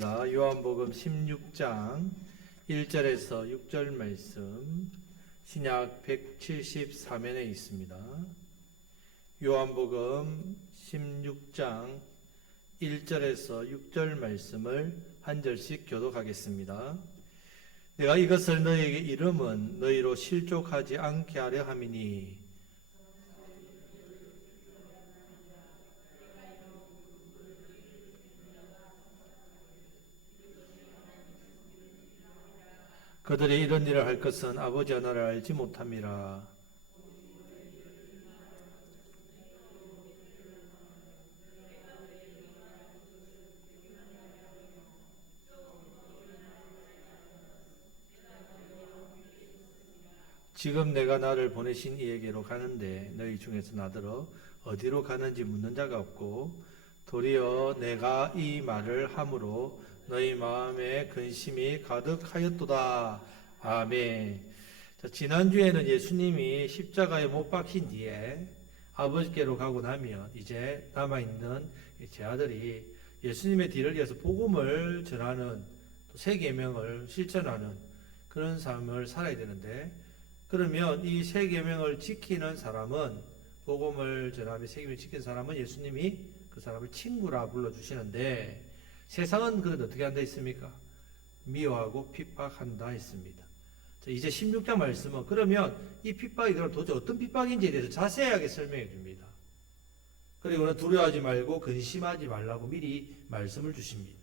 읽겠습니다. 요한복음 16장 1절에서 6절 말씀, 신약 174면에 있습니다. 요한복음 16장 1절에서 6절 말씀을 한 절씩 교독하겠습니다. 내가 이것을 너희에게 이름은 너희로 실족하지 않게 하려 함이니 그들이 이런 일을 할 것은 아버지 하나를 알지 못함이라. 지금 내가 나를 보내신 이에게로 가는데 너희 중에서 나더러 어디로 가는지 묻는 자가 없고 도리어 내가 이 말을 함으로 너희 마음에 근심이 가득하였도다. 아멘. 자, 지난주에는 예수님이 십자가에 못 박힌 뒤에 아버지께로 가고 나면 이제 남아있는 제 아들이 예수님의 뒤를 이어서 복음을 전하는 새 계명을 실천하는 그런 삶을 살아야 되는데, 그러면 이 새 계명을 지키는 사람은, 복음을 전하며 새 계명을 지키는 사람은 예수님이 그 사람을 친구라 불러주시는데, 세상은 그래도 어떻게 한다 했습니까? 미워하고 핍박한다 했습니다. 자, 이제 16장 말씀은 그러면 이 핍박이 그럼 도대체 어떤 핍박인지에 대해서 자세하게 설명해 줍니다. 그리고는 두려워하지 말고 근심하지 말라고 미리 말씀을 주십니다.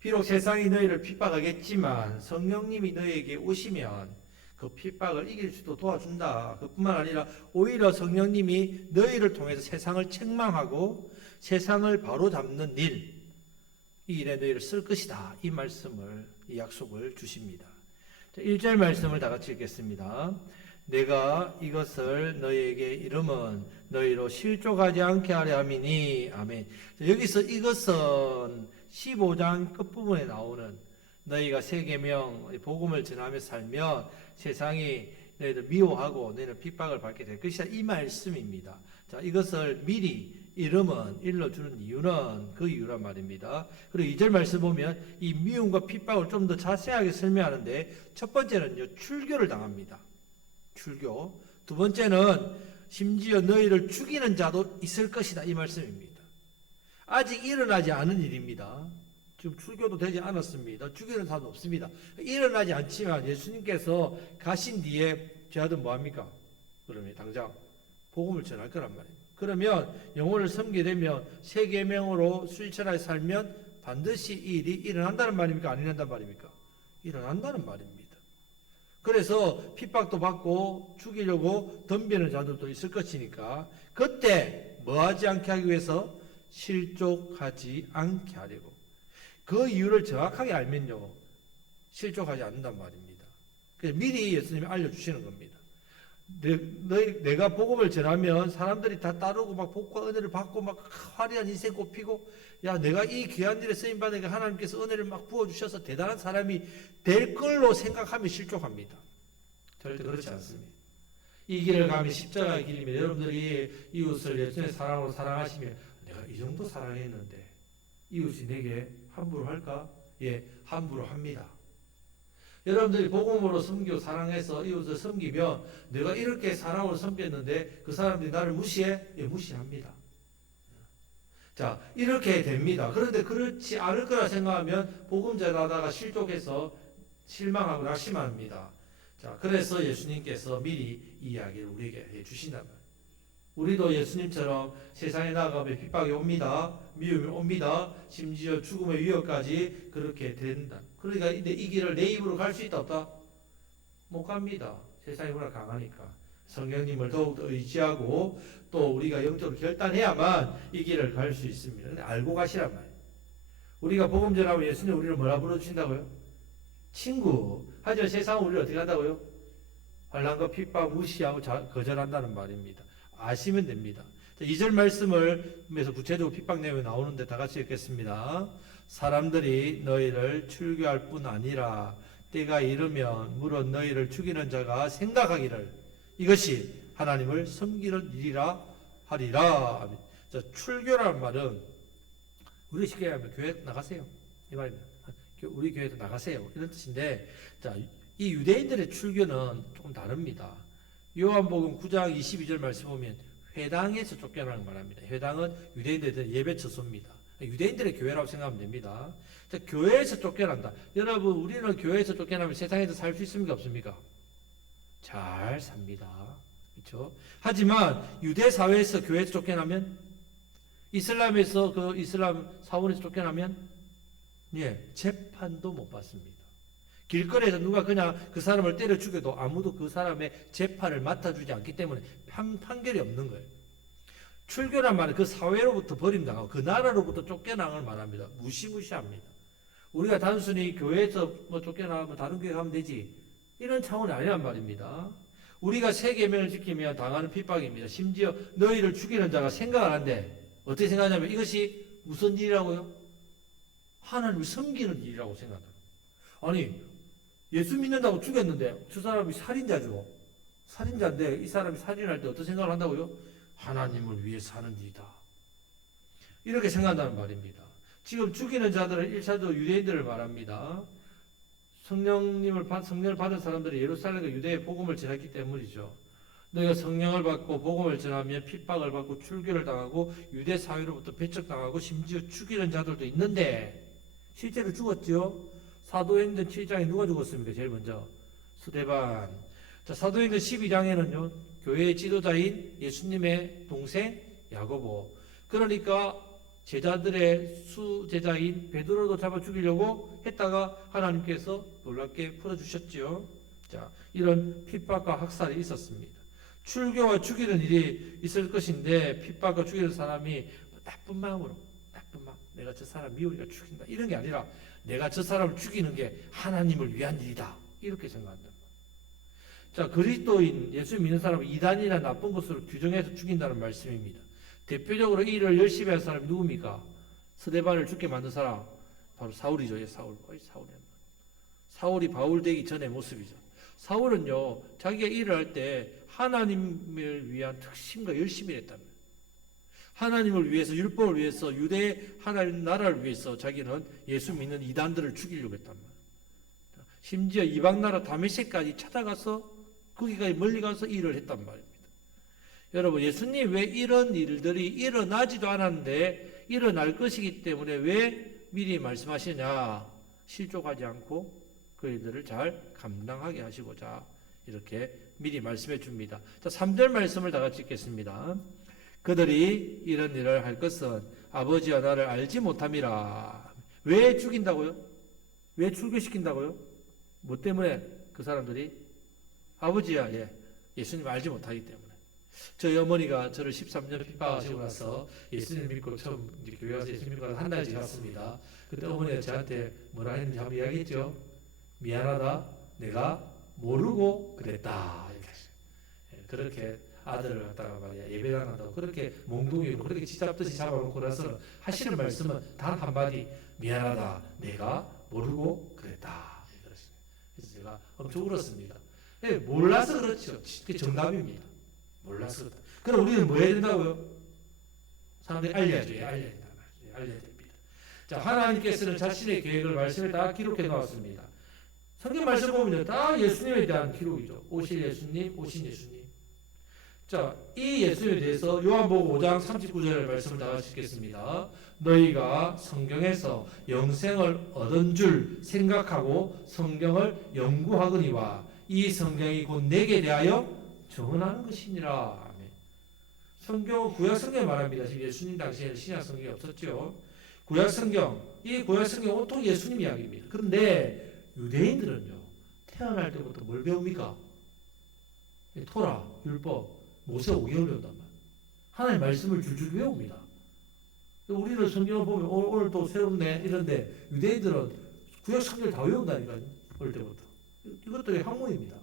비록 세상이 너희를 핍박하겠지만 성령님이 너희에게 오시면 그 핍박을 이길 수도 도와준다. 그뿐만 아니라 오히려 성령님이 너희를 통해서 세상을 책망하고 세상을 바로잡는 일, 이 일에 너희를 쓸 것이다. 이 말씀을, 이 약속을 주십니다. 1절 말씀을 다 같이 읽겠습니다. 내가 이것을 너희에게 이름은 너희로 실족하지 않게 하려 함이니. 아멘. 여기서 이것은 15장 끝부분에 나오는 너희가 새 계명 복음을 전하며 살면 세상이 너희들 미워하고 너희는 핍박을 받게 될 것이다. 이 말씀입니다. 자, 이것을 미리 이름은 일러주는 이유는 그 이유란 말입니다. 그리고 2절 말씀 보면 이 미움과 핍박을 좀 더 자세하게 설명하는데, 첫 번째는요, 출교를 당합니다. 출교. 두 번째는 심지어 너희를 죽이는 자도 있을 것이다. 이 말씀입니다. 아직 일어나지 않은 일입니다. 지금 출교도 되지 않았습니다. 죽이는 사람도 없습니다. 일어나지 않지만 예수님께서 가신 뒤에 제 아들 뭐합니까? 그러면 당장 복음을 전할 거란 말이에요. 그러면 영혼을 섬기게 되면 새 계명으로 실천하여 살면 반드시 이 일이 일어난다는 말입니까? 안 일어난다는 말입니까? 일어난다는 말입니다. 그래서 핍박도 받고 죽이려고 덤비는 자들도 있을 것이니까 그때 뭐하지 않게 하기 위해서 실족하지 않게 하려고, 그 이유를 정확하게 알면요 실족하지 않는단 말입니다. 그래서 미리 예수님이 알려주시는 겁니다. 내가 복음을 전하면 사람들이 다 따르고 막 복과 은혜를 받고 막 화려한 인생 꽃피고, 야 내가 이 귀한 일에 쓰임 받으니까 하나님께서 은혜를 막 부어주셔서 대단한 사람이 될 걸로 생각하면 실족합니다. 절대 그렇지 않습니다. 이 길을 가면 십자가의 길입니다. 여러분들이 이웃을 예수님의 사랑으로 사랑하시면, 내가 이 정도 사랑했는데 이웃이 내게 함부로 할까? 예, 함부로 합니다. 여러분들이 복음으로 섬기고 사랑해서 이웃을 섬기면, 내가 이렇게 사랑으로 섬겼는데 그 사람들이 나를 무시해? 예, 무시합니다. 자, 이렇게 됩니다. 그런데 그렇지 않을 거라 생각하면 복음 전하다가 실족해서 실망하고 낙심합니다. 자, 그래서 예수님께서 미리 이 이야기를 우리에게 해주신단 말이에요. 우리도 예수님처럼 세상에 나가면 핍박이 옵니다. 미움이 옵니다. 심지어 죽음의 위협까지 그렇게 된다. 그러니까 이 길을 내 입으로 갈 수 있다 없다? 못 갑니다. 세상이 워낙 강하니까. 성령님을 더욱더 의지하고 또 우리가 영적으로 결단해야만 이 길을 갈 수 있습니다. 근데 알고 가시란 말이에요. 우리가 복음 전하고 예수님 우리를 뭐라 불러주신다고요? 친구. 하지만 세상은 우리를 어떻게 한다고요? 환난과 핍박 무시하고 거절한다는 말입니다. 아시면 됩니다. 2절 말씀을 하면서 구체적으로 핍박 내용이 나오는데 다 같이 읽겠습니다. 사람들이 너희를 출교할 뿐 아니라 때가 이르면 물론 너희를 죽이는 자가 생각하기를 이것이 하나님을 섬기는 일이라 하리라. 자, 출교라는 말은 우리 쉽게 하면 교회 나가세요. 이 말입니다. 우리 교회에서 나가세요. 이런 뜻인데, 자, 이 유대인들의 출교는 조금 다릅니다. 요한복음 9장 22절 말씀 보면 회당에서 쫓겨나는 말합니다. 회당은 유대인들의 예배 처소입니다. 유대인들의 교회라고 생각하면 됩니다. 자, 교회에서 쫓겨난다. 여러분, 우리는 교회에서 쫓겨나면 세상에서 살 수 있습니까? 없습니까? 잘 삽니다. 그렇죠? 하지만 유대 사회에서 교회에서 쫓겨나면, 이슬람에서 그 이슬람 사원에서 쫓겨나면 예, 재판도 못 받습니다. 길거리에서 누가 그냥 그 사람을 때려 죽여도 아무도 그 사람의 재판을 맡아주지 않기 때문에 판결이 없는 거예요. 출교란 말은 그 사회로부터 버림당하고 그 나라로부터 쫓겨나는 말합니다. 무시무시합니다. 우리가 단순히 교회에서 뭐 쫓겨나면 다른 교회 가면 되지, 이런 차원이 아니란 말입니다. 우리가 세 계명을 지키면 당하는 핍박입니다. 심지어 너희를 죽이는 자가 생각을 한데 어떻게 생각하냐면 이것이 무슨 일이라고요? 하나님을 섬기는 일이라고 생각합니다. 아니, 예수 믿는다고 죽였는데 저 사람이 살인자죠. 살인자인데 이 사람이 살인할 때 어떤 생각을 한다고요? 하나님을 위해서 하는 일이다. 이렇게 생각한다는 말입니다. 지금 죽이는 자들은 1차적으로 유대인들을 말합니다. 성령을 받은 사람들이 예루살렘과 유대의 복음을 전했기 때문이죠. 너희가 성령을 받고 복음을 전하면 핍박을 받고 출교를 당하고 유대 사회로부터 배척당하고 심지어 죽이는 자들도 있는데 실제로 죽었죠. 사도행전 7장에 누가 죽었습니까? 제일 먼저 스데반. 자, 사도행전 12장에는요 교회의 지도자인 예수님의 동생 야고보, 그러니까 제자들의 수제자인 베드로도 잡아 죽이려고 했다가 하나님께서 놀랍게 풀어주셨죠. 자, 이런 핍박과 학살이 있었습니다. 출교와 죽이는 일이 있을 것인데 핍박과 죽이는 사람이 나쁜 마음으로, 나쁜 마음, 내가 저 사람 미우니까 죽인다, 이런 게 아니라 내가 저 사람을 죽이는 게 하나님을 위한 일이다, 이렇게 생각한다. 자, 그리스도인, 예수 믿는 사람을 이단이나 나쁜 것으로 규정해서 죽인다는 말씀입니다. 대표적으로 이 일을 열심히 한 사람이 누굽니까? 스데반을 죽게 만든 사람 바로 사울이죠. 사울이 바울 되기 전의 모습이죠. 사울은요 자기가 일을 할 때 하나님을 위한 특심과 열심히 했다는 거예요. 하나님을 위해서, 율법을 위해서, 유대 하나님 나라를 위해서 자기는 예수 믿는 이단들을 죽이려고 했단 말이에요. 심지어 이방 나라 다메섹까지 찾아가서 거기까지 멀리 가서 일을 했단 말입니다. 여러분, 예수님 왜 이런 일들이 일어나지도 않았는데 일어날 것이기 때문에 왜 미리 말씀하시냐? 실족하지 않고 그 일들을 잘 감당하게 하시고자 이렇게 미리 말씀해 줍니다. 자, 3절 말씀을 다 같이 읽겠습니다. 그들이 이런 일을 할 것은 아버지와 나를 알지 못함이라. 왜 죽인다고요? 왜 출교시킨다고요? 뭐 때문에? 그 사람들이 아버지야, 예수님 알지 못하기 때문에. 저희 어머니가 저를 13년 핍박하시고 나서 예수님 믿고 처음 교회 와서 예수님 믿고 한 달 지났습니다. 그때 어머니가 저한테 뭐라 했는지 한번 이야기했죠. 미안하다, 내가 모르고 그랬다. 그렇게 아들을 갖다가 말이야 예배당 한다고 그렇게 몽둥이로 그렇게 쥐잡듯이 잡아놓고 나서 하시는 말씀은 단 한마디, 미안하다, 내가 모르고 그랬다. 그래서 제가 엄청 울었습니다. 몰라서 그렇죠. 그게 정답입니다. 몰라서 그렇다. 그럼 우리는 뭐 해야 된다고요? 사람들이 알려야죠. 알려야 된다. 알려야 됩니다. 자, 하나님께서는 자신의 계획을 말씀에 다 기록해 놓았습니다. 성경 말씀 보면 다 예수님에 대한 기록이죠. 오실 예수님, 오신 예수님. 자, 이 예수에 대해서 요한복음 5장 39절 말씀을 다 같이 읽겠습니다. 너희가 성경에서 영생을 얻은 줄 생각하고 성경을 연구하거니와 이 성경이 곧 내게 대하여 정언하는 것이니라. 아멘. 성경은 구약 성경 말합니다. 지금 예수님 당시에는 신약 성경이 없었죠. 구약 성경, 이 구약 성경 온통 예수님 이야기입니다. 그런데 유대인들은요 태어날 때부터 뭘 배웁니까? 토라, 율법, 모세 오경을 배운단 말이에요. 하나님의 말씀을 줄줄 외웁니다. 우리는 성경을 보면 오늘 또 새롭네 이런데 유대인들은 구약 성경을 다 외운다니까요. 어릴 때부터. 이것들이 학문입니다.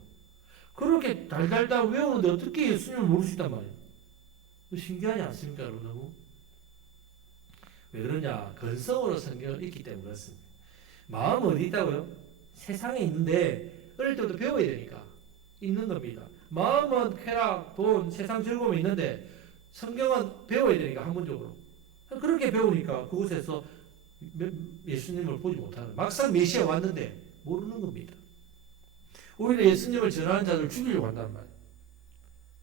그렇게 달달달 외우는데 어떻게 예수님을 모를 수 있단 말이에요. 신기하지 않습니까? 여러분? 너무? 왜 그러냐? 근성으로 성경을 읽기 때문에 그렇습니다. 마음은 어디 있다고요? 세상에 있는데 어릴 때부터 배워야 되니까 있는 겁니다. 마음은 쾌락, 돈, 세상 즐거움이 있는데 성경은 배워야 되니까 학문적으로. 그렇게 배우니까 그곳에서 예수님을 보지 못하는, 막상 메시아 왔는데 모르는 겁니다. 오히려 예수님을 전하는 자들을 죽이려고 한단 말이에요.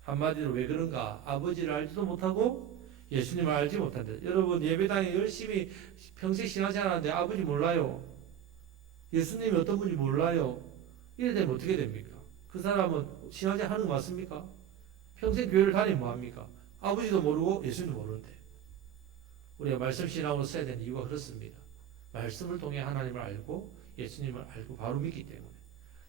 한마디로 왜 그런가? 아버지를 알지도 못하고 예수님을 알지 못한다. 여러분 예배당에 열심히 평생 신앙생활하는데 아버지 몰라요. 예수님이 어떤 분인지 몰라요. 이래 되면 어떻게 됩니까? 그 사람은 신앙생활 하는 거 맞습니까? 평생 교회를 다니면 뭐합니까? 아버지도 모르고 예수님도 모르는데. 우리가 말씀 신앙으로 써야 되는 이유가 그렇습니다. 말씀을 통해 하나님을 알고 예수님을 알고 바로 믿기 때문에.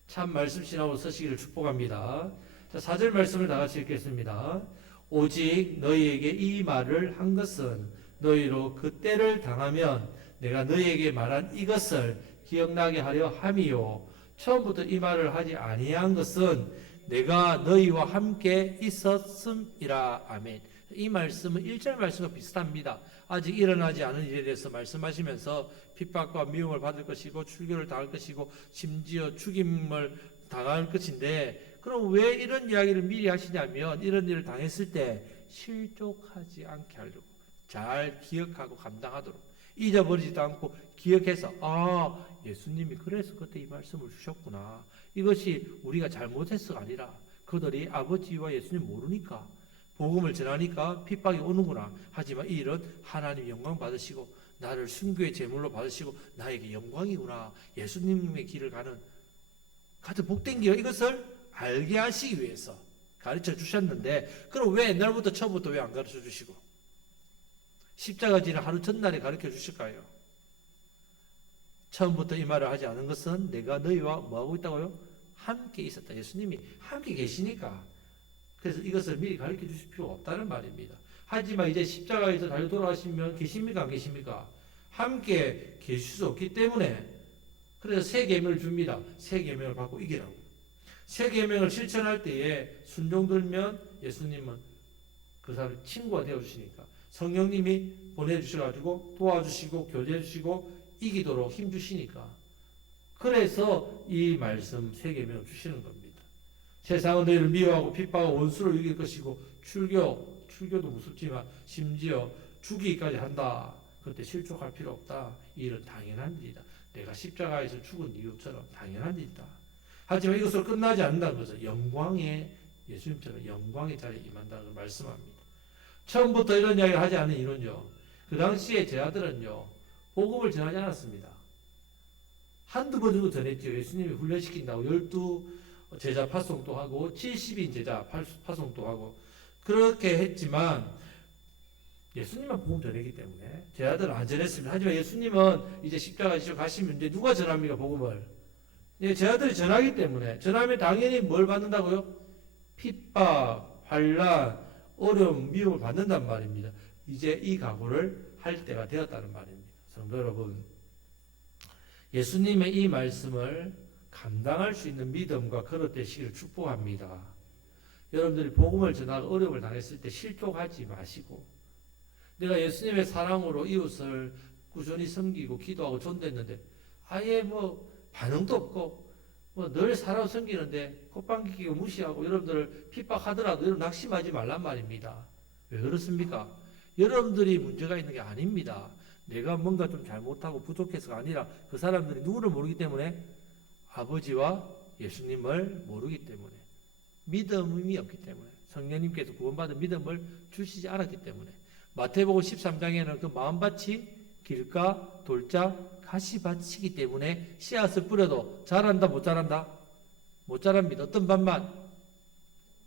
참 말씀 신앙으로 서시기를 축복합니다. 자, 4절 말씀을 다 같이 읽겠습니다. 오직 너희에게 이 말을 한 것은 너희로 그 때를 당하면 내가 너희에게 말한 이것을 기억나게 하려 함이요. 처음부터 이 말을 하지 아니한 것은 내가 너희와 함께 있었음이라. 아멘. 이 말씀은 1절 말씀과 비슷합니다. 아직 일어나지 않은 일에 대해서 말씀하시면서 핍박과 미움을 받을 것이고 출교를 당할 것이고 심지어 죽임을 당할 것인데, 그럼 왜 이런 이야기를 미리 하시냐면 이런 일을 당했을 때 실족하지 않게 하려고, 잘 기억하고 감당하도록, 잊어버리지도 않고 기억해서 예수님이 그래서 그때 이 말씀을 주셨구나. 이것이 우리가 잘못해서가 아니라 그들이 아버지와 예수님 모르니까 복음을 전하니까 핍박이 오는구나. 하지만 이 일은 하나님 영광 받으시고 나를 순교의 제물로 받으시고 나에게 영광이구나. 예수님의 길을 가는 가장 복된 길, 이것을 알게 하시기 위해서 가르쳐 주셨는데, 그럼 왜 옛날부터 처음부터 왜 안 가르쳐 주시고 십자가 지는 하루 전날에 가르쳐 주실까요? 처음부터 이 말을 하지 않은 것은 내가 너희와 뭐하고 있다고요? 함께 있었다. 예수님이 함께 계시니까. 그래서 이것을 미리 가르쳐 주실 필요가 없다는 말입니다. 하지만 이제 십자가에서 달려 돌아가시면 계십니까? 안 계십니까? 함께 계실 수 없기 때문에, 그래서 새 계명을 줍니다. 새 계명을 받고 이기라고. 새 계명을 실천할 때에 순종들면 예수님은 그 사람의 친구가 되어주시니까 성령님이 보내주셔가지고 도와주시고 교제해주시고 이기도록 힘주시니까, 그래서 이 말씀 새 계명을 주시는 겁니다. 세상은 너희를 미워하고 핍박하고 원수로 이길 것이고 출교도 무섭지만 심지어 죽이기까지 한다. 그때 실족할 필요 없다. 이 일은 당연한 일이다. 내가 십자가에서 죽은 이유처럼 당연한 일이다. 하지만 이것으로 끝나지 않는다는 것은 예수님처럼 영광의 자리에 임한다는 말씀합니다. 처음부터 이런 이야기를 하지 않은 이유는요, 그 당시에 제자들은요 복음을 전하지 않았습니다. 한두 번 정도 전했죠. 예수님이 훈련시킨다고 12 제자 파송도 하고 70인 제자 파송도 하고 그렇게 했지만 예수님만 복음 전했기 때문에 제자들은 안 전했습니다. 하지만 예수님은 이제 십자가 지시고 가시면 이제 누가 전합니까? 복음을. 제자들이 전하기 때문에, 전하면 당연히 뭘 받는다고요? 핍박, 환난, 어려움, 미움을 받는단 말입니다. 이제 이 각오를 할 때가 되었다는 말입니다. 성도 여러분, 예수님의 이 말씀을 감당할 수 있는 믿음과 그릇 되시기를 축복합니다. 여러분들이 복음을 전하고 어려움을 당했을 때 실족하지 마시고, 내가 예수님의 사랑으로 이웃을 꾸준히 섬기고 기도하고 전도했는데 아예 반응도 없고 늘 사람 섬기는데 콧방귀 끼고 무시하고 여러분들을 핍박하더라도 여러분 낙심하지 말란 말입니다. 왜 그렇습니까? 여러분들이 문제가 있는 게 아닙니다. 내가 뭔가 좀 잘못하고 부족해서가 아니라 그 사람들이 누구를 모르기 때문에, 아버지와 예수님을 모르기 때문에, 믿음이 없기 때문에, 성령님께서 구원받은 믿음을 주시지 않았기 때문에. 마태복음 13장에는 그 마음밭이 길가, 돌자, 가시밭이기 때문에 씨앗을 뿌려도 자란다 못 자란다? 못 자랍니다. 어떤 밭만?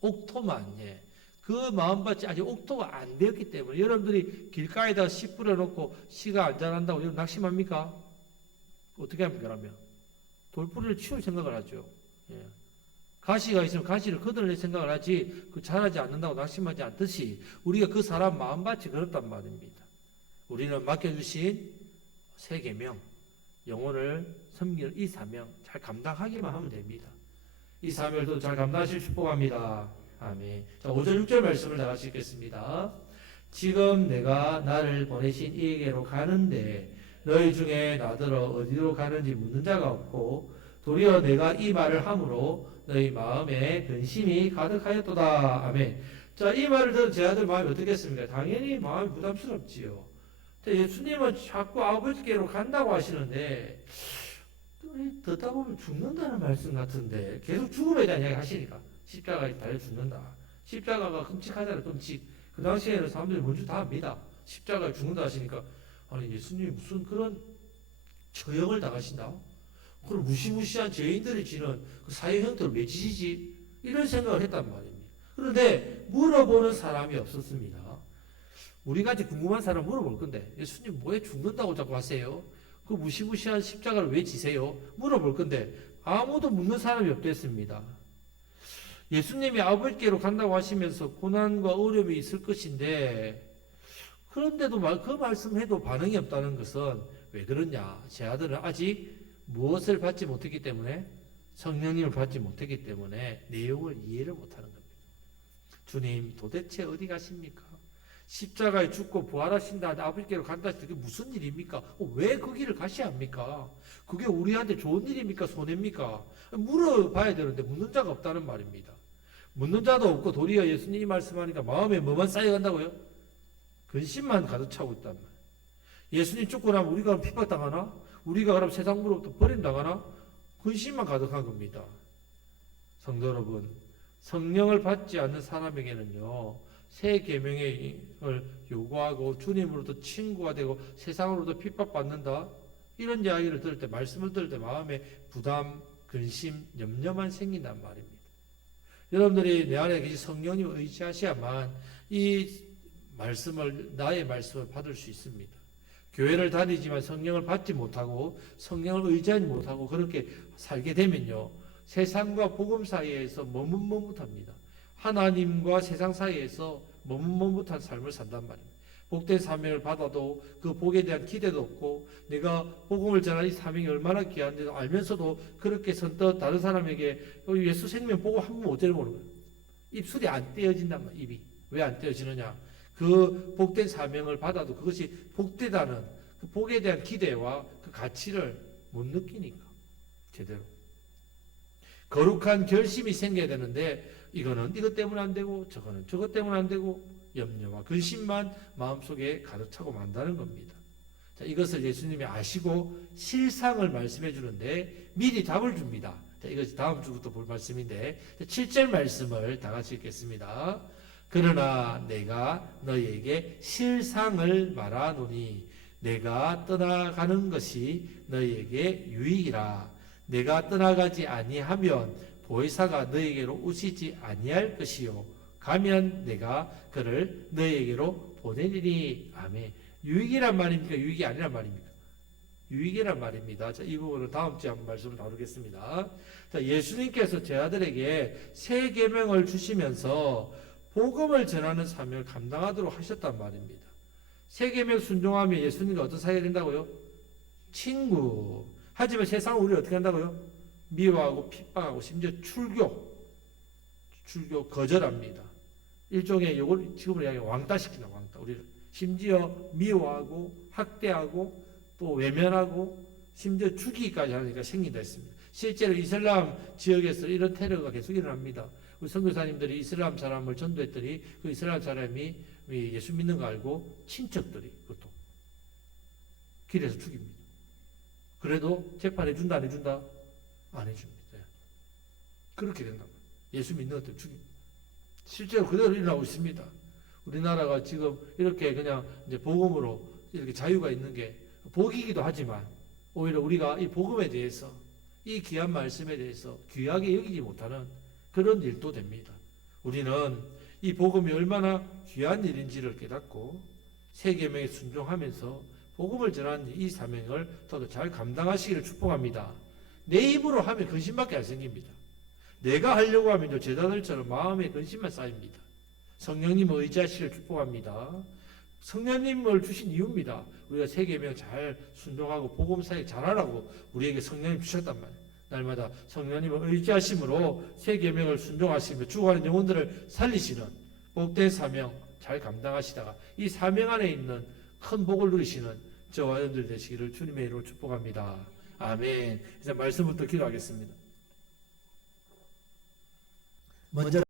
옥토만. 그 마음밭이 아직 옥토가 안 되었기 때문에 여러분들이 길가에다가 씨 뿌려놓고 씨가 안 자란다고 여러분 낙심합니까? 어떻게 합니까? 그러면 돌뿌리를 치울 생각을 하죠. 가시가 있으면 가시를 걷어낼 생각을 하지 그 자라지 않는다고 낙심하지 않듯이 우리가 그 사람 마음밭이 그렇단 말입니다. 우리는 맡겨주신 새 계명, 영혼을 섬기는 이 사명 잘 감당하기만 하면 됩니다. 이 사명도 잘 감당하실 축복합니다. 아멘. 자, 5절 6절 말씀을 다 같이 읽겠습니다. 지금 내가 나를 보내신 이에게로 가는데 너희 중에 나더러 어디로 가는지 묻는 자가 없고 도리어 내가 이 말을 함으로 너희 마음에 근심이 가득하였도다. 아멘. 자, 이 말을 들은 제자들 마음이 어떻겠습니까? 당연히 마음이 부담스럽지요. 예수님은 자꾸 아버지께로 간다고 하시는데 듣다 보면 죽는다는 말씀 같은데 계속 죽음에 대한 이야기 하시니까 십자가에 달려 죽는다. 십자가가 끔찍하잖아요. 끔찍. 그 당시에는 사람들이 뭔지 다 압니다. 십자가에 죽는다 하시니까 아니 예수님이 무슨 그런 처형을 당하신다? 그런 무시무시한 죄인들이 지는 그 사회 형태를 왜 지시지? 이런 생각을 했단 말입니다. 그런데 물어보는 사람이 없었습니다. 우리같이 궁금한 사람 물어볼 건데 예수님 뭐에 죽는다고 자꾸 하세요? 그 무시무시한 십자가를 왜 지세요? 물어볼 건데 아무도 묻는 사람이 없겠습니다. 예수님이 아버지께로 간다고 하시면서 고난과 어려움이 있을 것인데 그런데도 그 말씀해도 반응이 없다는 것은 왜 그러냐? 제 아들은 아직 무엇을 받지 못했기 때문에 성령님을 받지 못했기 때문에 내용을 이해를 못하는 겁니다. 주님 도대체 어디 가십니까? 십자가에 죽고 부활하신다 아버지께로 간다 하실 때 그게 무슨 일입니까? 왜 그 길을 가셔야 합니까? 그게 우리한테 좋은 일입니까? 손해입니까? 물어봐야 되는데 묻는 자가 없다는 말입니다. 묻는 자도 없고 도리어 예수님이 말씀하니까 마음에 뭐만 쌓여간다고요? 근심만 가득 차고 있단 말이에요. 예수님 죽고 나면 우리가 핍박당하나? 우리가 그럼 세상으로부터 버림당하나? 근심만 가득한 겁니다. 성도 여러분, 성령을 받지 않는 사람에게는요, 새 계명을 요구하고 주님으로부터 친구가 되고 세상으로부터 핍박받는다. 이런 이야기를 들을 때, 말씀을 들을 때 마음에 부담, 근심, 염려만 생긴단 말입니다. 여러분들이 내 안에 계신 성령님을 의지하셔야만 이 말씀을, 나의 말씀을 받을 수 있습니다. 교회를 다니지만 성령을 받지 못하고 성령을 의지하지 못하고 그렇게 살게 되면요, 세상과 복음 사이에서 머뭇머뭇합니다. 하나님과 세상 사이에서 머뭇머뭇한 삶을 산단 말입니다. 복된 사명을 받아도 그 복에 대한 기대도 없고 내가 복음을 전하는 이 사명이 얼마나 귀한데도 알면서도 그렇게 선뜻 다른 사람에게 예수 생명 보고 한 번 못 들어보는 거예요. 입술이 안 떼어진단 말이에요. 입이. 왜 안 떼어지느냐? 그 복된 사명을 받아도 그것이 복되다는 그 복에 대한 기대와 그 가치를 못 느끼니까 제대로. 거룩한 결심이 생겨야 되는데 이거는 이것 때문에 안 되고 저거는 저것 때문에 안 되고 염려와 근심만 마음속에 가득 차고 만다는 겁니다. 자, 이것을 예수님이 아시고 실상을 말씀해 주는데 미리 답을 줍니다. 자, 이것이 다음 주부터 볼 말씀인데 7절 말씀을 다 같이 읽겠습니다. 그러나 내가 너희에게 실상을 말하노니 내가 떠나가는 것이 너희에게 유익이라. 내가 떠나가지 아니하면 보혜사가 너희에게로 오시지 아니할 것이요 가면 내가 그를 너희에게로 보내리니. 아멘. 유익이란 말입니까? 유익이 아니란 말입니까? 유익이란 말입니다. 자, 이 부분을 다음 주에 한번 말씀을 다루겠습니다. 자, 예수님께서 제 아들에게 새 계명을 주시면서 복음을 전하는 사명을 감당하도록 하셨단 말입니다. 새 계명 순종하면 예수님과 어떤 사이가 된다고요? 친구. 하지만 세상은 우리를 어떻게 한다고요? 미워하고 핍박하고 심지어 출교 거절합니다. 일종의 이걸 지금으로 이야기 왕따시키는 왕따. 우리를 심지어 미워하고 학대하고 또 외면하고 심지어 죽이기까지 하니까 생긴다 했습니다. 실제로 이슬람 지역에서 이런 테러가 계속 일어납니다. 우리 선교사님들이 이슬람 사람을 전도했더니 그 이슬람 사람이 예수 믿는 거 알고 친척들이 그것도 길에서 죽입니다. 그래도 재판해 준다 안 해준다? 안 해줍니다. 그렇게 된다고. 예수 믿는 것들 죽입니다. 실제로 그대로 일어나고 있습니다. 우리나라가 지금 이렇게 그냥 이제 복음으로 이렇게 자유가 있는 게 복이기도 하지만 오히려 우리가 이 복음에 대해서 이 귀한 말씀에 대해서 귀하게 여기지 못하는 그런 일도 됩니다. 우리는 이 복음이 얼마나 귀한 일인지를 깨닫고 새 계명에 순종하면서 복음을 전하는 이 사명을 더더 잘 감당하시기를 축복합니다. 내 입으로 하면 근심밖에 안 생깁니다. 내가 하려고 하면 제자들처럼 마음에 근심만 쌓입니다. 성령님을 의지하시기를 축복합니다. 성령님을 주신 이유입니다. 우리가 새 계명 잘 순종하고 복음 사역 잘하라고 우리에게 성령님 주셨단 말이에요. 날마다 성령님을 의지하심으로 새 계명을 순종하시며 죽어가는 영혼들을 살리시는 복된 사명 잘 감당하시다가 이 사명 안에 있는 큰 복을 누리시는 저와 여러분들 되시기를 주님의 이름으로 축복합니다. 아멘. 이제 말씀부터 기도하겠습니다. 먼저